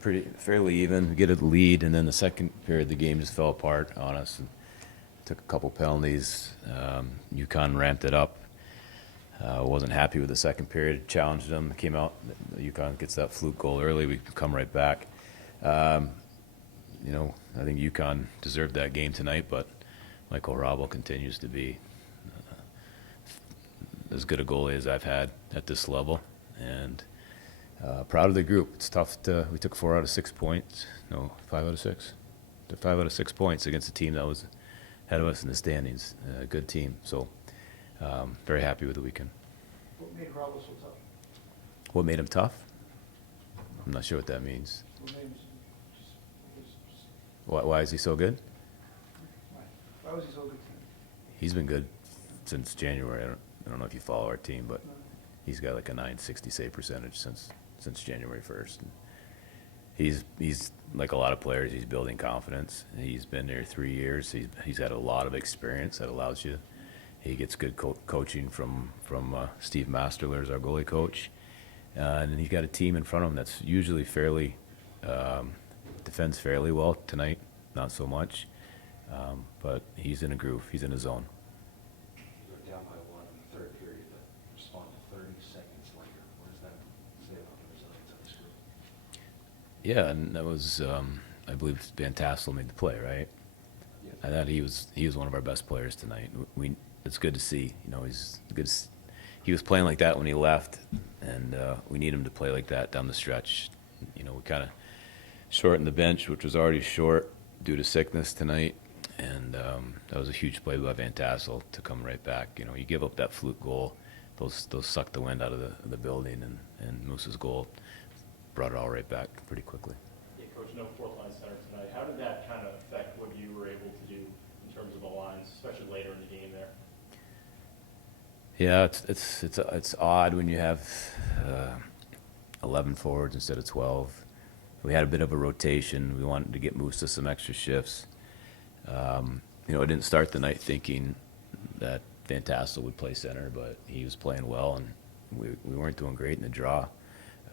fairly even. We get a lead, and then the second period, the game just fell apart on us. And took a couple penalties. UConn ramped it up. Wasn't happy with the second period. Challenged them. Came out. UConn gets that fluke goal early. We come right back. I think UConn deserved that game tonight, but Michael Carvel continues to be as good a goalie as I've had at this level, and proud of the group. It's tough we took 4 out of 6 points. No, 5 out of 6. 5 out of 6 points against a team that was ahead of us in the standings. A good team. So very happy with the weekend. What made Carvel so tough? What made him tough? I'm not sure what that means. What made him Why is he so good? why was he so good tonight? He's been good since January. I don't know if you follow our team, but he's got like a .960 save percentage since January 1st. And he's like a lot of players. He's building confidence. He's been there 3 years. He's had a lot of experience that allows you. He gets good coaching from Steve Masterler, our goalie coach, and he's got a team in front of him that's usually fairly defends fairly well. Tonight, not so much, but he's in a groove. He's in a zone. You were down by 1 in the third period, but responded 30 seconds later. What does that say about the resilience of this group? Yeah, and that was, I believe, Van Tassel made the play, right? Yeah. I thought he was one of our best players tonight. It's good to see. He's good. He was playing like that when he left, and we need him to play like that down the stretch. We kind of shortened the bench, which was already short due to sickness tonight, and that was a huge play by Van Tassel to come right back. You give up that fluke goal, those sucked the wind out of the building, and Moose's goal brought it all right back pretty quickly. Yeah, Coach, no fourth line center tonight. How did that kind of affect what you were able to do in terms of the lines, especially later in the game there? Yeah, it's odd when you have 11 forwards instead of 12. We had a bit of a rotation. We wanted to get Moose to some extra shifts. I didn't start the night thinking that Van Tassel would play center, but he was playing well, and we weren't doing great in the draw,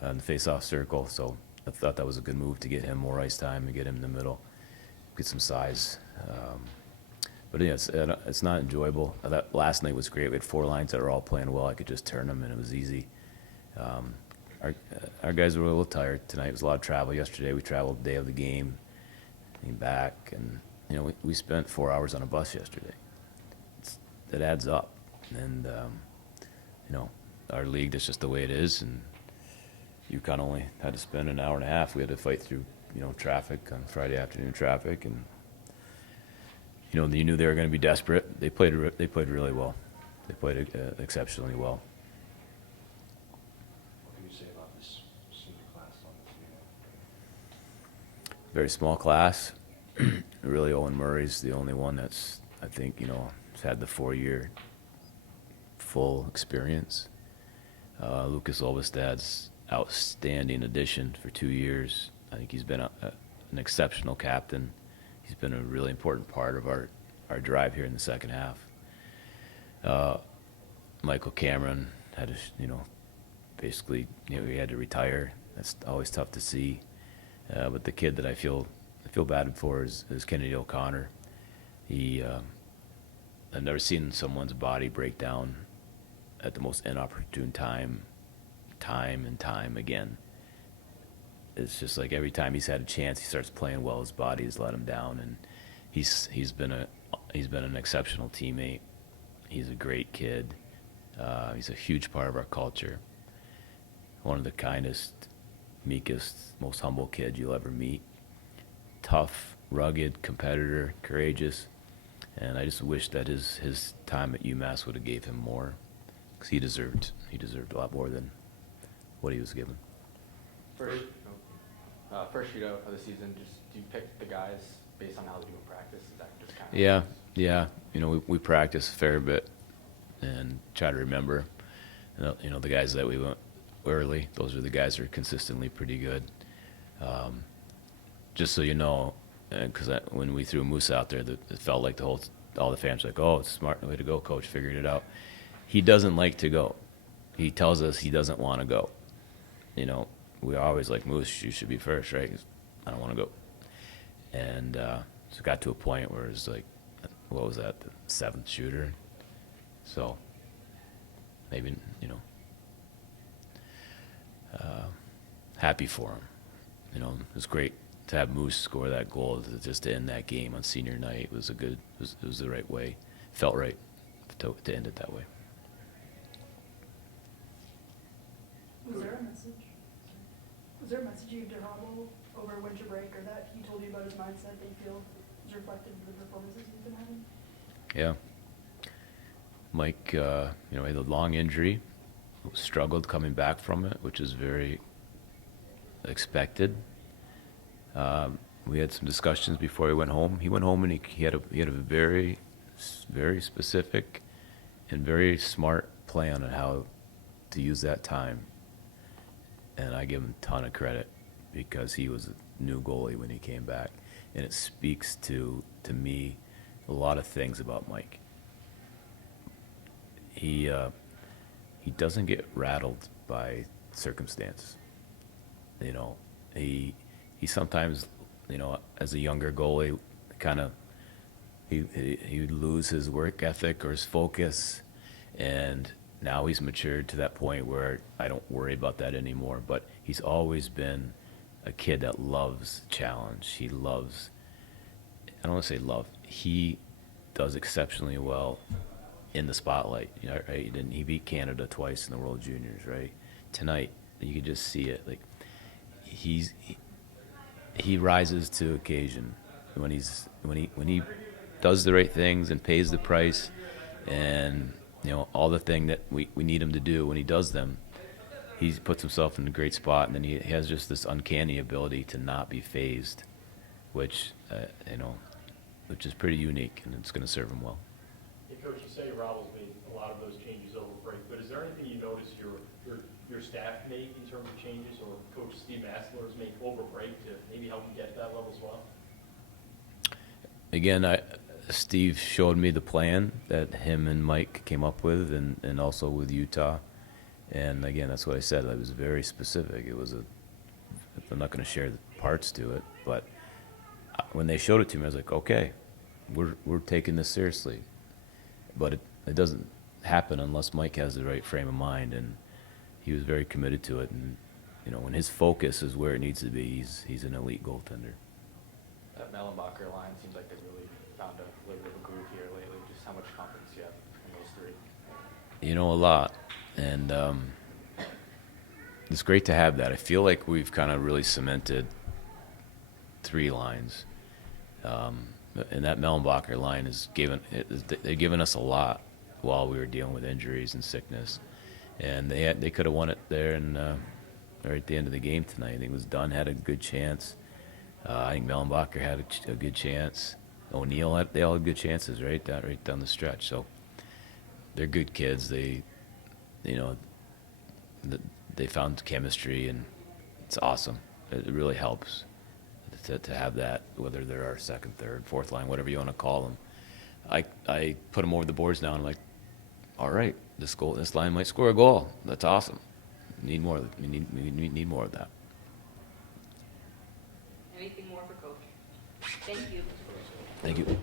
in the face-off circle. So I thought that was a good move to get him more ice time and get him in the middle, get some size. But yeah, it's not enjoyable. That last night was great. We had 4 lines that were all playing well. I could just turn them, and it was easy. Our guys were a little tired tonight. It was a lot of travel yesterday. We traveled the day of the game, came back, and we spent 4 hours on a bus yesterday. It adds up, and our league, that's just the way it is. And UConn only had to spend an hour and a half. We had to fight through traffic on Friday afternoon traffic, and you knew they were going to be desperate. They played really well. They played exceptionally well. What can you say about this senior class on the team? Very small class. Really, Owen Murray's the only one that's, I think, has had the 4-year full experience. Lucas Olvestad's outstanding addition for 2 years. I think he's been an exceptional captain. He's been a really important part of our drive here in the second half. Michael Cameron had basically, he had to retire. That's always tough to see. But the kid that I feel bad for is Kennedy O'Connor. I've never seen someone's body break down at the most inopportune time and time again. It's just like every time he's had a chance, he starts playing well. His body has let him down, and he's been an exceptional teammate. He's a great kid. He's a huge part of our culture. One of the kindest, meekest, most humble kids you'll ever meet. Tough, rugged, competitor, courageous, and I just wish that his time at UMass would have gave him more, because he deserved a lot more than what he was given. First shootout of the season, do you pick the guys based on how they do in practice? Is that just kind of Yeah. We practice a fair bit and try to remember. The guys that we went early, those are the guys that are consistently pretty good. Just so you know, because when we threw Moose out there, it felt like all the fans were like, "Oh, it's a smart way to go, coach. Figured it out." He doesn't like to go. He tells us he doesn't want to go. we always like, Moose, you should be first, right? 'Cause I don't want to go. And so it got to a point where it was like, what was that, the 7th shooter? So maybe, you know, happy for him. You know, it was great to have Moose score that goal just to end that game on senior night. It was it was the right way. Felt right to end it that way. Was there a message? Was there a message you gave to Carvel over winter break, or that he told you about his mindset that you feel is reflected in the performances he's been having? Yeah. Mike, you know, had a long injury, struggled coming back from it, which is very expected. We had some discussions before he went home. He went home and he had a very specific and very smart plan on how to use that time. And I give him a ton of credit because he was a new goalie when he came back. And it speaks to me a lot of things about Mike. He doesn't get rattled by circumstance. You know, he sometimes, you know, as a younger goalie, kind of he would lose his work ethic or his focus, and now he's matured to that point where I don't worry about that anymore. But he's always been a kid that loves challenge. He loves, I don't want to say love, he does exceptionally well in the spotlight. You know, right? He beat Canada twice in the World Juniors, right? Tonight, you could just see it. Like he rises to occasion when he does the right things and pays the price, and you know all the thing that we need him to do. When he does them, he puts himself in a great spot, and then he has just this uncanny ability to not be phased, which you know, which is pretty unique, and it's going to serve him well. Hey, Coach, you say Ravel's made a lot of those changes over break, but is there anything you notice your staff make in terms of changes, or Coach Steve Massler's make over break to maybe help him get to that level as well? Again, Steve showed me the plan that him and Mike came up with, and also with Utah. And again, that's what I said. It was very specific. It was I'm not going to share the parts to it, but when they showed it to me, I was like, okay, we're taking this seriously. But it doesn't happen unless Mike has the right frame of mind, and he was very committed to it. And you know, when his focus is where it needs to be, he's an elite goaltender. That Mellenbacher line seems like they've really found a little bit of a groove here lately. Just how much confidence you have in those three? You know, a lot. And it's great to have that. I feel like we've kind of really cemented 3 lines. And that Mellenbacher line they're giving us a lot while we were dealing with injuries and sickness. And they could have won it there and right at the end of the game tonight. I think it was Dunn had a good chance. I think Mellenbacher had a good chance. O'Neill they all had good chances right down the stretch. So they're good kids. They found chemistry, and it's awesome. It really helps to have that, whether they're our second, third, fourth line, whatever you want to call them. I put them over the boards now, and I'm like, all right, this line might score a goal. That's awesome. We need more of that. Anything more for Coach? Thank you. Thank you.